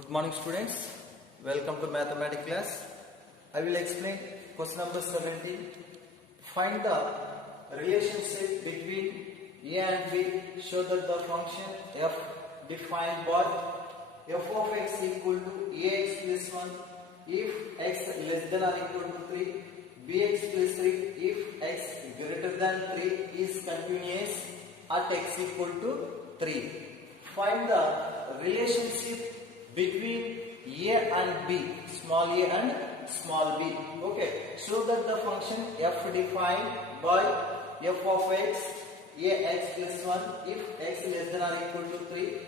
Good morning students, welcome to mathematics class. I will explain question number 17. Find the relationship between a and b. Show that the function f defined by f of x equal to ax plus 1 if x less than or equal to 3, bx plus 3 if x greater than 3 is continuous at x equal to 3. Find the relationship between a and b, small a and small b. Okay, show that the function f defined by f of x, ax plus 1 if x less than or equal to 3,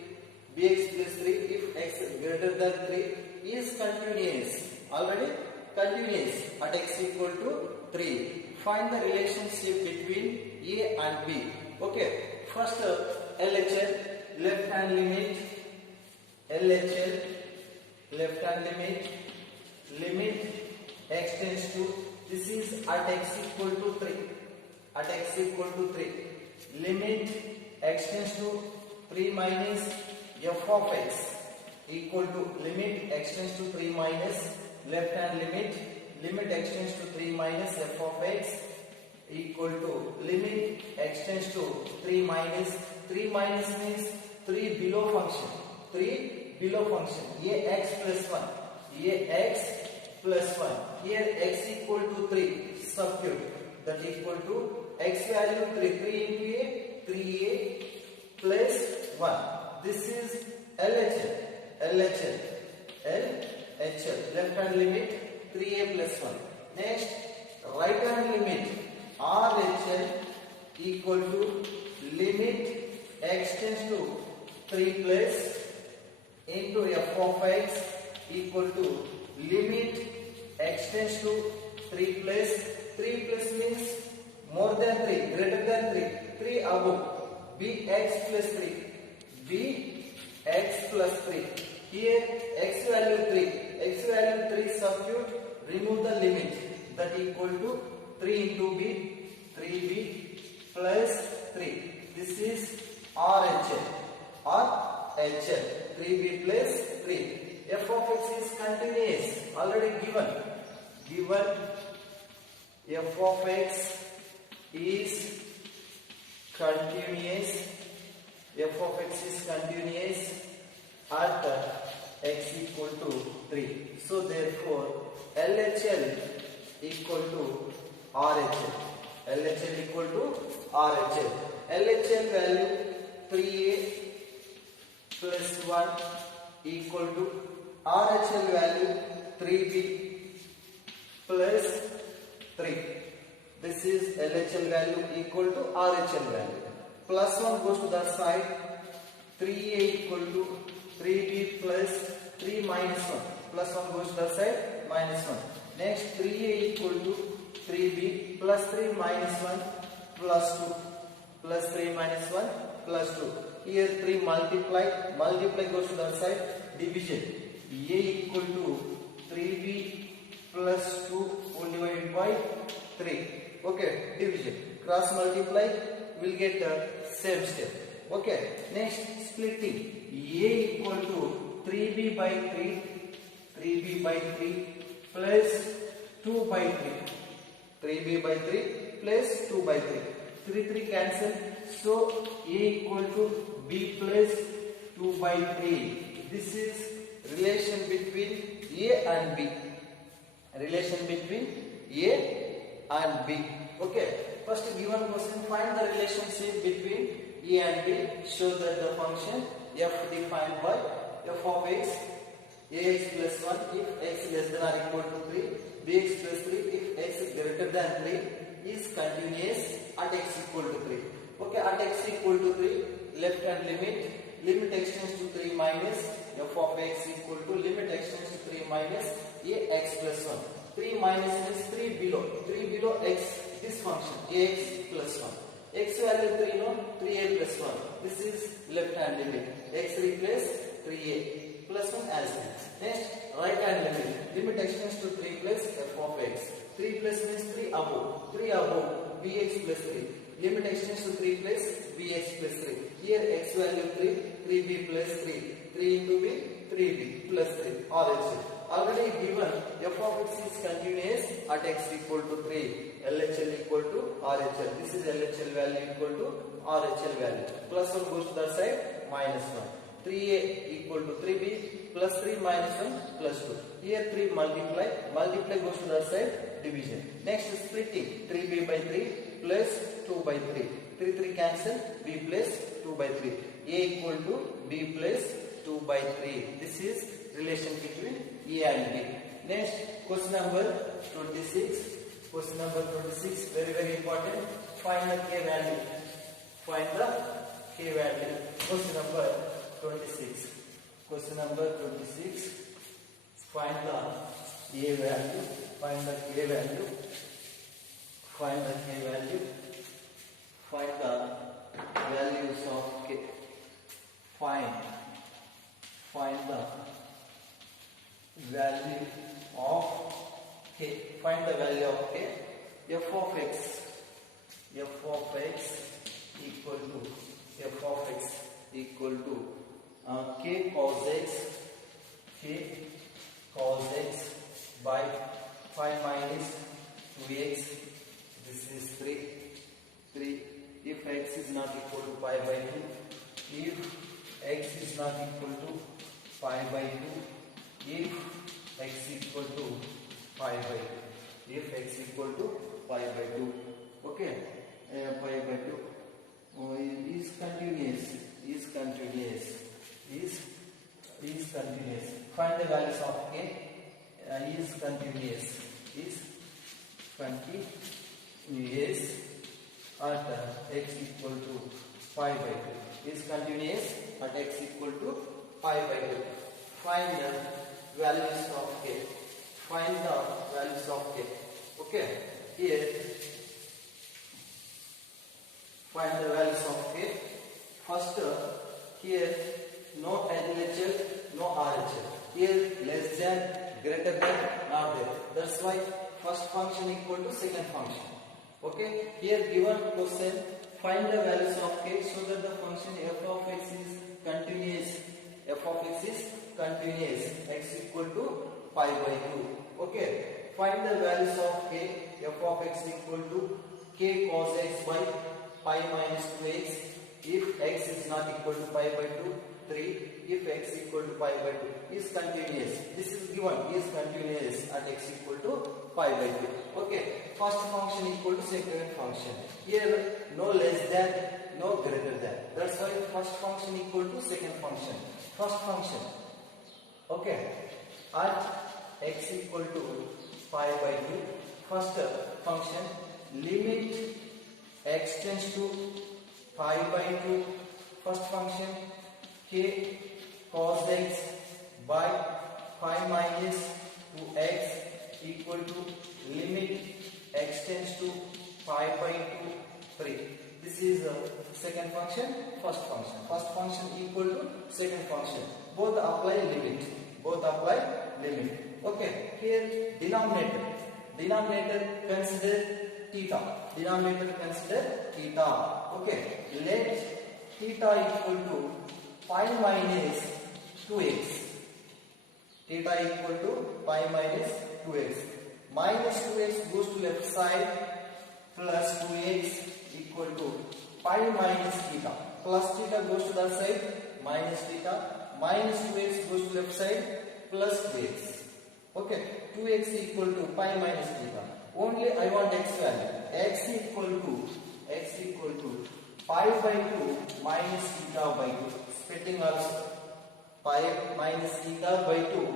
bx plus 3 if x greater than 3 is continuous. Already continuous at x equal to 3. Find the relationship between a and b. Okay, first LHL, left hand limit. LHL, left hand limit x tends to, this is at x equal to 3, at x equal to 3, limit x tends to 3 minus f of x equal to, limit x tends to 3 minus left hand limit x tends to 3 minus f of x equal to, limit x tends to 3 minus means 3 below function, 3 below function, ax plus 1, ax plus 1, here x equal to 3, substitute, that equal to x value 3 into a, 3a plus 1. This is LHL, left hand limit 3a plus 1. Next, right hand limit RHL equal to limit x tends to 3 plus into f of x equal to limit x tends to 3 plus means more than 3, greater than 3 above, bx plus 3, here x value 3 substitute, remove the limit, that equal to 3 into b, 3b plus 3. This is RHL, 3b plus 3. F of x is continuous, already given f of x is continuous, at x equal to 3. So therefore LHL equal to RHL, LHL value 3a plus 1 equal to RHL value 3b plus 3. This is LHL value equal to RHL value. Plus 1 goes to the side, 3a equal to 3b plus 3 minus 1. Plus 1 goes to the side, minus 1. Next 3a equal to 3b plus 3 minus 1 plus 2. Plus 3 minus 1 plus 2. Here 3 multiply goes to the side, division. A equal to 3b plus 2 whole divided by 3. Okay, division. Cross multiply, will get the same step. Okay, next splitting. A equal to 3b by 3 plus 2 by 3. 3b by 3 plus 2 by 3. 3 cancel. So A equal to b plus 2 by 3. This is relation between A and B. Okay. First given question, find the relationship between A and B. Show that the function f defined by f of x, ax plus 1 if x less than or equal to 3, bx plus 3 if x greater than 3 is continuous at x equal to 3. Okay, at x equal to 3, left hand limit x tends to 3 minus f of x equal to limit x tends to 3 minus ax plus 1. 3 minus means 3 below x, this function ax plus 1. X value 3 no, 3a plus 1. This is left hand limit. X replace 3a plus 1 as well. Next, right hand limit x tends to 3 plus f of x. 3 plus means 3 above, bx plus 3. Limit x tends to 3 plus bx plus 3. Here x value 3, 3b plus 3. 3 into b, 3b plus 3 RHL. Already given f of x is continuous at x equal to 3, LHL equal to RHL. This is LHL value equal to RHL value. Plus 1 goes to that side, minus 1. 3a equal to 3b plus 3 minus 1 plus 2. Here 3 multiply goes to that side, division. Next splitting, 3b by 3 plus 2 by 3. 3 cancel, b plus 2 by 3. A equal to b plus 2 by 3. This is relation between A and B. Next, question number 26. Question number 26, very important. Find the k value. Find the k value. Question number 26. Question number 26. Find the A value. Find the k value. Find the k value. Find the values of k. Find the value of k. Find the value of k. F of x equal to k cos x by 5 minus 2x. This is 3. If x is not equal to pi by 2, if x is not equal to pi by 2, if x equal to pi by 2, if x equal to pi by 2, okay, pi by 2 is continuous. Find the values of k. Is continuous at x equal to pi by 2. Is continuous at x equal to pi by 2. Find the values of k. Find the values of k. Okay. Here, find the values of k. First, here no LHL, no RHL. Here less than, greater than, not there. That's why first function equal to second function. Okay. Here given question, find the values of k so that the function f of x is continuous. X equal to pi by 2. Okay. Find the values of k. F of x equal to k cos x by pi minus 2x. If x is not equal to pi by 2, 3. If x equal to pi by 2 is continuous. This is given, is continuous at x equal to pi by 2. Okay. First function equal to second function. Here no less than, no greater than. That's why first function equal to second function. First function. Okay. At x equal to pi by 2. First function, limit x tends to pi by 2. First function, k cos x by pi minus 2x equal to limit x tends to pi by 2, 3. This is second function, first function. First function equal to second function. Both apply limit. Okay. Here denominator consider theta. Okay. Let theta equal to pi minus 2x. Theta equal to pi minus 2x. Minus 2x goes to left side, plus 2x equal to pi minus theta. Plus theta goes to that side, minus theta. Minus 2x goes to left side, plus 2x. Okay, 2x equal to pi minus theta. Only I want x value. X equal to pi by 2 minus theta by 2. Splitting also. Pi minus theta by 2.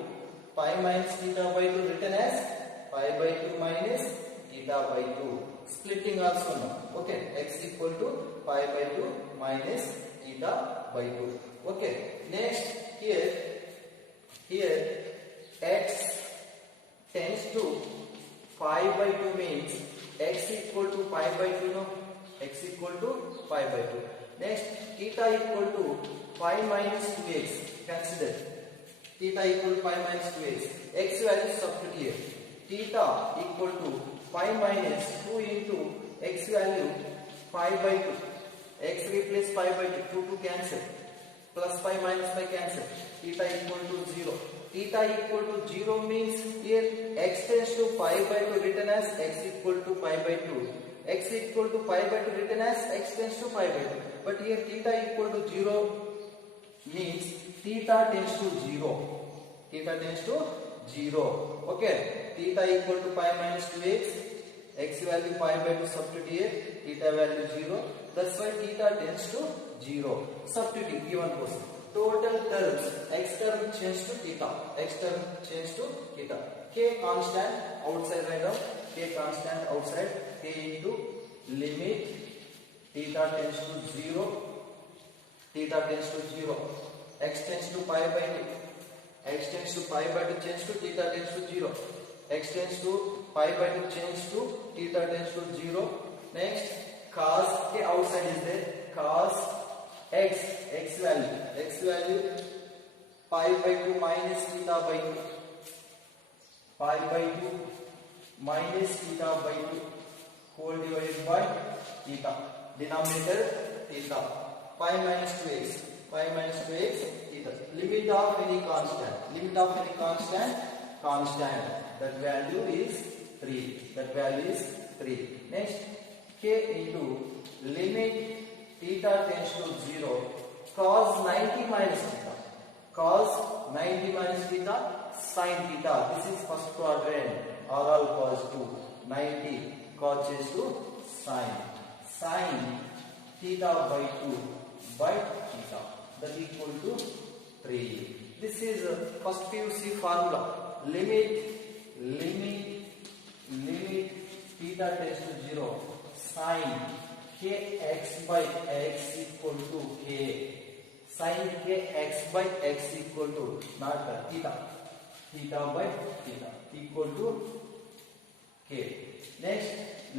Pi minus theta by 2 written as pi by 2 minus theta by 2. Splitting also now. Okay, x equal to pi by 2 minus theta by 2. Okay, next here x tends to pi by 2 means x equal to pi by 2 no? X equal to pi by 2. Next, theta equal to pi minus 2x. Consider theta equal to pi minus 2x. X value substitute here. Theta equal to pi minus 2 into x value pi by 2. X replace pi by 2. 2 cancel. plus pi minus pi cancel, theta equal to 0. Theta equal to 0 means here x tends to pi by 2 written as x equal to pi by 2. X equal to pi by 2 written as x tends to pi by 2. But here theta equal to 0 means theta tends to 0. Theta tends to 0. Okay. Theta equal to pi minus 2x. X value pi by 2 substitute here. Theta value 0. That's why theta tends to 0. Substituting given question. Total terms, x term change to theta, x term change to theta. K constant outside right now, K constant outside, K into limit theta tends to 0, theta tends to 0, x tends to pi by 2, x tends to pi by 2 change to theta tends to 0, x tends to pi by 2 change to theta tends to 0. Next, cos K outside is there, cos x value pi by 2 minus theta by 2, pi by 2 minus theta by 2 whole divided by theta, denominator theta, pi minus 2x theta, limit of any constant, that value is 3, next K into limit theta tends to 0, cos 90 minus theta, sin theta, this is first quadrant, all positive, 90 cos change to sin theta by 2 by theta, that equal to 3. This is first PUC formula, limit theta tends to 0, sin kx by x equal to k, sin kx by x equal to not theta by theta equal to k. Next,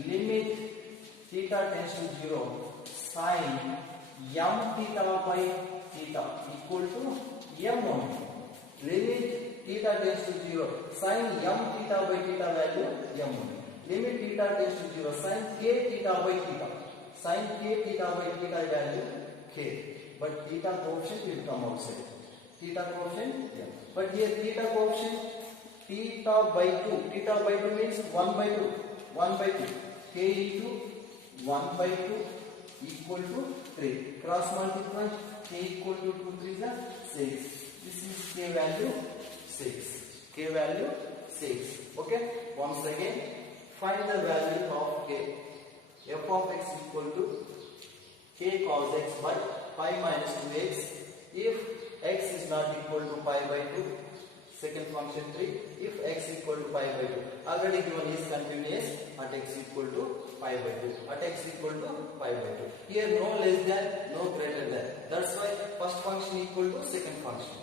limit theta tends to 0, sin m theta by theta equal to m only. Limit theta tends to 0, sin m theta by theta value m only. Limit theta tends to 0, sin k theta by theta, sin k theta by theta value k, but theta coefficient will come outside. Theta coefficient, yeah. But here theta coefficient, theta by 2 means 1 by 2, k into 1 by 2 equal to 3. Cross multiply, k equal to 2 3 is 6. This is k value 6. Okay, once again, find the value of k. F of x equal to k cos x by pi minus 2x if x is not equal to pi by 2. Second function 3, if x equal to pi by 2. Already given is continuous at x equal to pi by 2. At x equal to pi by 2. Here no less than, no greater than. That's why first function equal to second function.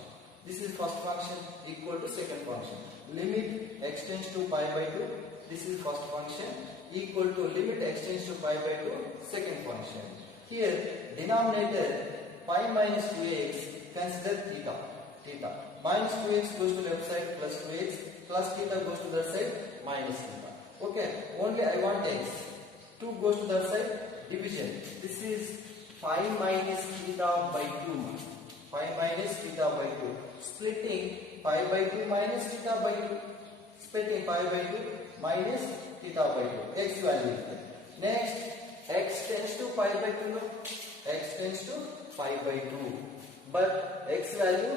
This is first function equal to second function. Limit x tends to pi by 2. This is first function equal to limit x tends to pi by 2 second function. Here denominator pi minus 2x, consider theta. Minus 2x goes to left side, plus 2x, plus theta goes to that side, minus theta. Okay, only I want x. 2 goes to that side, division. This is pi minus theta by 2. Pi minus theta by 2. Splitting pi by 2 minus theta by 2. Splitting pi by 2 minus theta by 2. X value is there. Next, x tends to pi by 2. X tends to pi by 2. But x value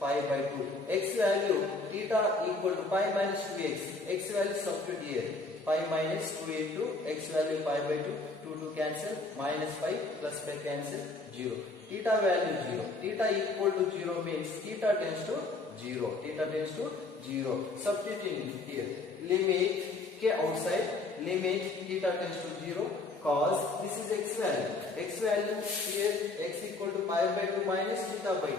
pi by 2. X value theta equal to pi minus 2x. X value substitute here. Pi minus 2 into x value pi by 2. 2 cancel. Minus pi plus pi cancel. 0. Theta value 0. Theta equal to 0 means theta tends to 0. Theta tends to 0. Substituting here. Limit k outside. Limit theta tends to 0. Cos this is x value. X value here x equal to pi by 2 minus theta by 2.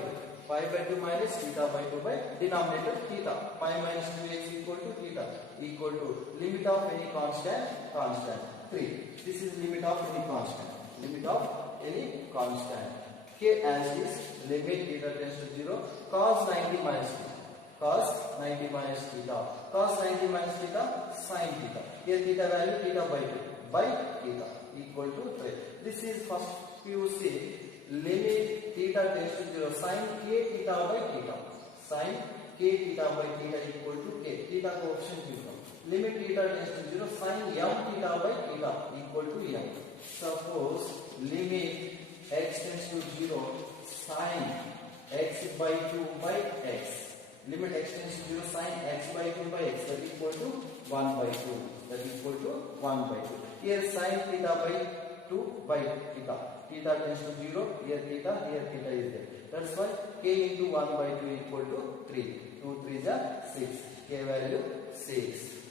Pi by 2 minus theta by 2 by denominator theta. Pi minus 2x equal to theta equal to limit of any constant 3. This is limit of any constant. Limit of any constant. K as is limit theta tends to 0. Cos 90 minus theta. Cos 90 minus theta. Cos 90 minus theta sin theta. Here theta value theta by 2 by theta equal to 3. This is first PUC limit theta tends to 0 sin k theta by theta, sin k theta by theta equal to k, theta coefficient 0, limit theta tends to 0 sin m theta by theta equal to m. Suppose limit x tends to 0 sin x by 2 by x, limit x tends to 0 sin x by 2 by x, that equal to 1 by 2, that equal to 1 by 2. Here sin theta by 2 by theta, theta tends to 0, here theta is there. That's why k into 1 by 2 equal to 3. 2 3 is 6, k value 6.